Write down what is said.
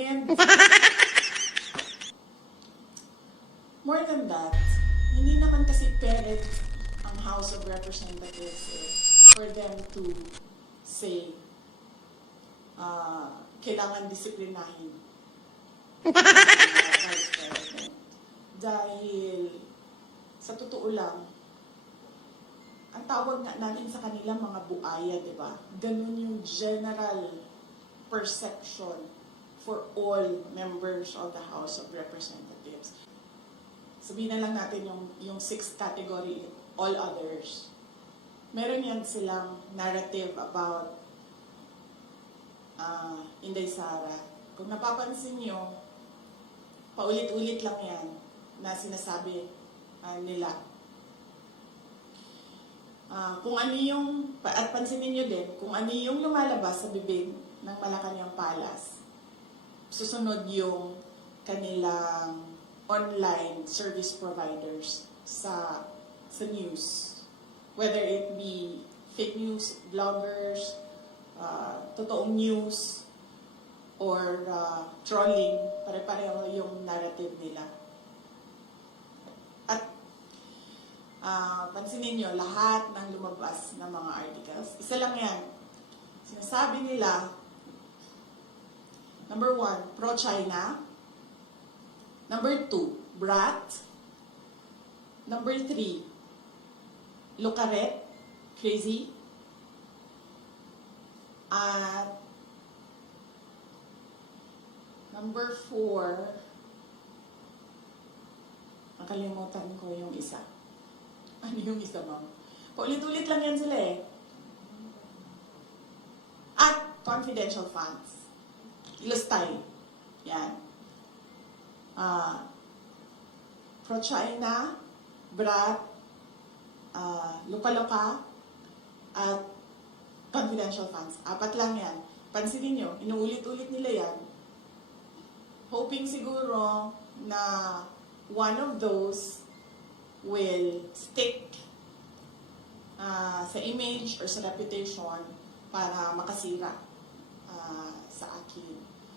And more than that, hindi naman kasi parent ang House of Representatives for them to say, kailangan disiplinahin Vice President. Dahil, sa totoo lang, ang tawag nga natin sa kanila mga buaya, di ba? Ganun yung general perception for all members of the House of Representatives. Sabihin na lang natin yung sixth category, all others. Meron yan silang narrative about Inday Sara. Kung napapansin nyo, paulit-ulit lang yan na sinasabi nila. Kung ano yung, at pansinin nyo din, kung ano yung lumalabas sa bibig ng Malacanang Palace, susunod yung kanilang online service providers sa news. Whether it be fake news, bloggers, totoong news, or trolling, pare-pareho yung narrative nila. At pansinin nyo, lahat ng lumabas na mga articles, isa lang yan. Sinasabi nila, number 1, pro-China. Number 2, brat. Number 3, Lucaret, crazy. At number 4, nakalimutan ko yung isa. Ano yung isa, ma'am? Paulit-ulit lang yan sila eh. At confidential funds. Ilustay. Yan. Pro-China, brat, luka-luka, at confidential funds. 4 lang yan. Pansinin nyo, inuulit-ulit nila yan. Hoping siguro na one of those will stick sa image or sa reputation para makasira sa akin.